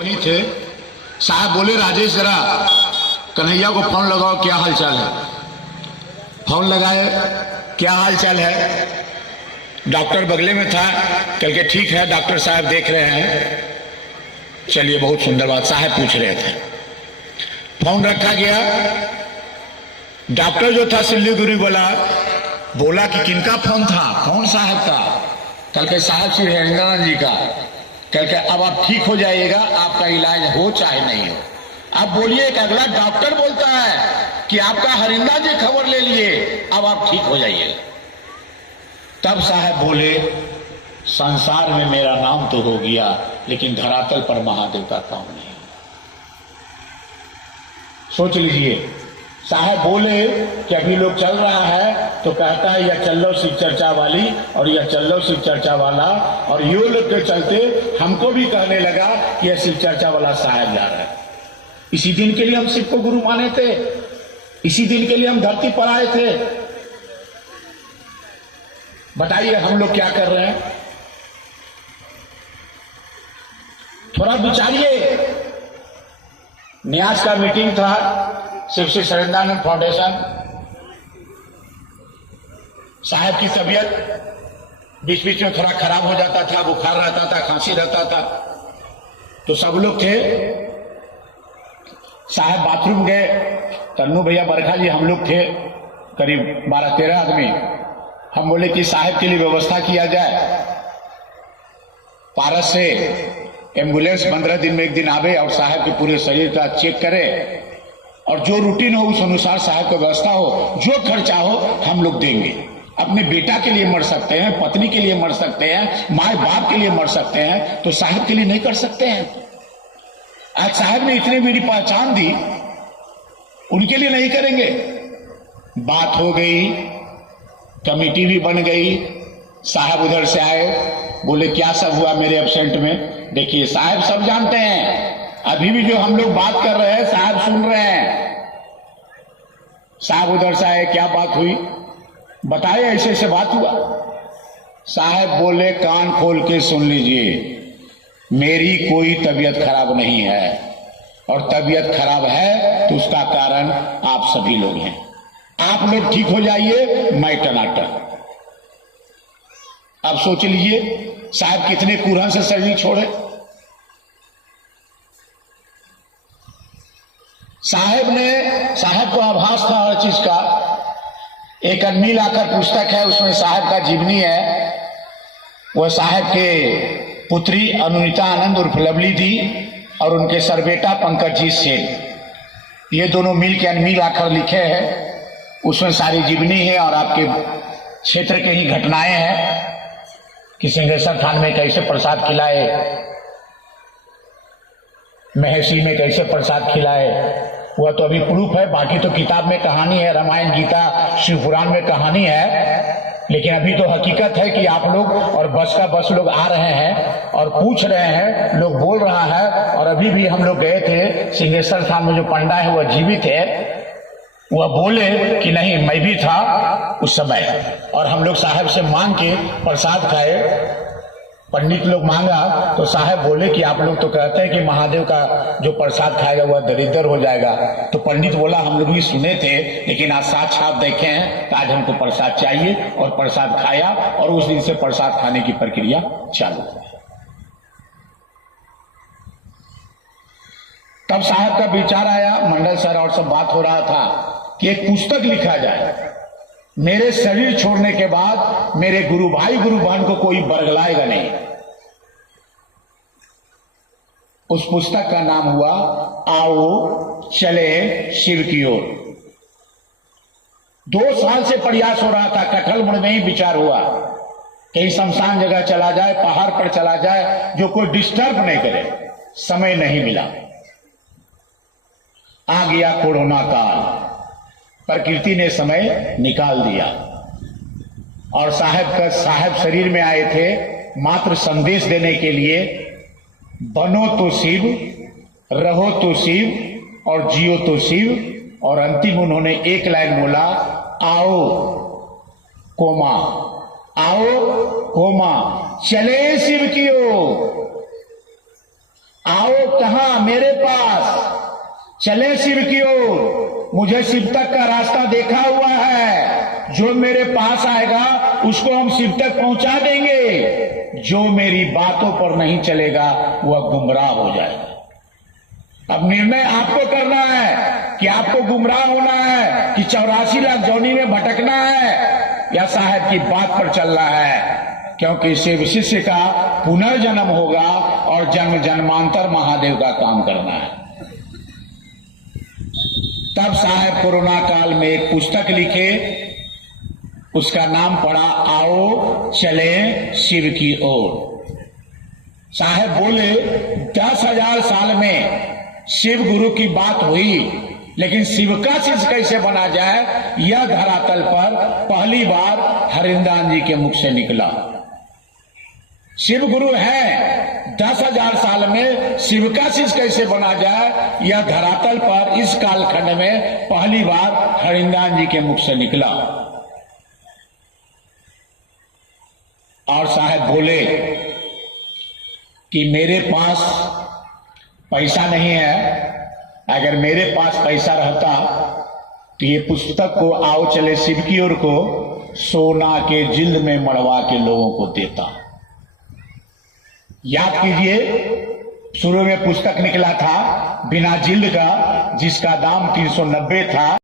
वही थे। साहब बोले राजेश जरा कन्हैया को फोन लगाओ, क्या हालचाल है। फोन लगाए, क्या हालचाल है। डॉक्टर बगले में था, कल के ठीक है डॉक्टर साहब देख रहे हैं। चलिए बहुत सुंदर बात, साहब पूछ रहे थे। फोन रखा गया। डॉक्टर जो था सिल्लीगुड़ी वाला बोला कि किनका फोन था। फोन साहब का। कल के साहब श्री हरिंद्रनाथ जी का। कल के अब आप ठीक हो जाइएगा, आपका इलाज हो चाहे नहीं हो। अब बोलिए, एक अगला डॉक्टर बोलता है कि आपका हरिंद्रनाथ जी खबर ले लिए, अब आप ठीक हो जाइएगा। तब साहब बोले, संसार में मेरा नाम तो हो गया, लेकिन धरातल पर महादेव का काम नहीं। सोच लीजिए, साहब बोले कि अभी लोग चल रहा है तो कहता है यह चल लो शिव चर्चा वाली और यह चल लो शिव चर्चा वाला, और यो लोग के चलते हमको भी कहने लगा कि यह शिव चर्चा वाला साहब जा रहा है। इसी दिन के लिए हम शिव को गुरु माने थे, इसी दिन के लिए हम धरती पर आए थे। बताइए हम लोग क्या कर रहे हैं, थोड़ा विचारिए। न्यास का मीटिंग था, शिव श्री हरिंद्रनाथ फाउंडेशन। साहब की तबीयत बीच बीच में थोड़ा खराब हो जाता था, बुखार रहता था, खांसी रहता था, तो सब लोग थे। साहब बाथरूम गए, तन्नू भैया बरखा जी हम लोग थे, करीब 12-13 आदमी। हम बोले कि साहब के लिए व्यवस्था किया जाए, पारस से एम्बुलेंस 15 दिन में एक दिन आवे और साहब के पूरे शरीर का चेक करे, और जो रूटीन हो उस अनुसार साहब का व्यवस्था हो, जो खर्चा हो हम लोग देंगे। अपने बेटा के लिए मर सकते हैं, पत्नी के लिए मर सकते हैं, माँ बाप के लिए मर सकते हैं, तो साहब के लिए नहीं कर सकते हैं। आज साहब ने इतनी मेरी पहचान दी, उनके लिए नहीं करेंगे। बात हो गई, कमेटी भी बन गई। साहब उधर से आए, बोले क्या सब हुआ मेरे एब्सेंट में। देखिए साहब सब जानते हैं, अभी भी जो हम लोग बात कर रहे हैं साहब सुन रहे हैं। साहब उधर से आए, क्या बात हुई बताए, ऐसे ऐसे बात हुआ। साहब बोले कान खोल के सुन लीजिए, मेरी कोई तबीयत खराब नहीं है, और तबीयत खराब है तो उसका कारण आप सभी लोग हैं। आप लोग ठीक हो जाइए, मैं टनाटन। अब सोच लीजिए साहब कितने कुरहन से शरीर छोड़े। साहब को आभास था हर चीज का। एक अनमील आकर पुस्तक है, उसमें साहब का जीवनी है। वह साहब के पुत्री अनुनीता आनंद उर्फ लवली दी और उनके सरबेटा पंकजजीत सेन, ये दोनों मिल के अनमील आकर लिखे हैं। उसमें सारी जीवनी है और आपके क्षेत्र के ही घटनाएं हैं कि सिंहेश्वर थान में कैसे प्रसाद खिलाए, महेशी में कैसे प्रसाद खिलाए, वह तो अभी प्रूफ है। बाकी तो किताब में कहानी है, रामायण गीता शिव पुराण में कहानी है, लेकिन अभी तो हकीकत है कि आप लोग और बस का बस लोग आ रहे हैं और पूछ रहे हैं, लोग बोल रहा है। और अभी भी हम लोग गए थे सिंहेश्वर थान में, जो पंडा है वह जीवित है, वह बोले कि नहीं मैं भी था उस समय, और हम लोग साहब से मांग के प्रसाद खाए। पंडित लोग मांगा तो साहब बोले कि आप लोग तो कहते हैं कि महादेव का जो प्रसाद खाएगा वह दरिद्र हो जाएगा। तो पंडित बोला हम लोग भी सुने थे, लेकिन आज साक्षात देखे हैं तो आज हमको प्रसाद चाहिए, और प्रसाद खाया, और उस दिन से प्रसाद खाने की प्रक्रिया चालू हुई। तब साहब का विचार आया, मंडल सर और सब बात हो रहा था कि एक पुस्तक लिखा जाए। मेरे शरीर छोड़ने के बाद मेरे गुरु भाई गुरु बहन को कोई बरगलाएगा नहीं। उस पुस्तक का नाम हुआ आओ चले शिव की ओर। 2 साल से प्रयास हो रहा था, कटहलमुड़ में ही विचार हुआ, कहीं शमशान जगह चला जाए, पहाड़ पर चला जाए, जो कोई डिस्टर्ब नहीं करे। समय नहीं मिला। आ गया कोरोना काल, प्रकृति ने समय निकाल दिया, और साहब शरीर में आए थे मात्र संदेश देने के लिए, बनो तो शिव, रहो तो शिव, और जियो तो शिव। और अंतिम उन्होंने एक लाइन बोला, आओ कोमा, आओ कोमा चले शिव की ओर। आओ कहां, मेरे पास, चले शिव की ओर, मुझे शिव तक का रास्ता देखा हुआ है, जो मेरे पास आएगा उसको हम शिव तक पहुंचा देंगे, जो मेरी बातों पर नहीं चलेगा वह गुमराह हो जाएगा। अब निर्णय आपको करना है कि आपको गुमराह होना है कि 84 लाख जौनी में भटकना है या साहब की बात पर चलना है, क्योंकि शिव शिष्य का पुनर्जन्म होगा और जन्म जन्मांतर महादेव का काम करना है। तब साहब कोरोना काल में एक पुस्तक लिखे, उसका नाम पड़ा आओ चले शिव की ओर। साहब बोले 10,000 साल में शिव गुरु की बात हुई, लेकिन शिव का शिष्य कैसे बना जाए यह धरातल पर पहली बार हरिंदान जी के मुख से निकला। शिव गुरु है, 10,000 साल में शिव का शिष्य कैसे बना जाए यह धरातल पर इस कालखंड में पहली बार हरिंदान जी के मुख से निकला। और साहब बोले कि मेरे पास पैसा नहीं है, अगर मेरे पास पैसा रहता तो ये पुस्तक को आओ चले शिव की ओर को सोना के जिल्द में मड़वा के लोगों को देता। याद कीजिए, शुरू में पुस्तक निकला था बिना जिल्द का, जिसका दाम 390 था।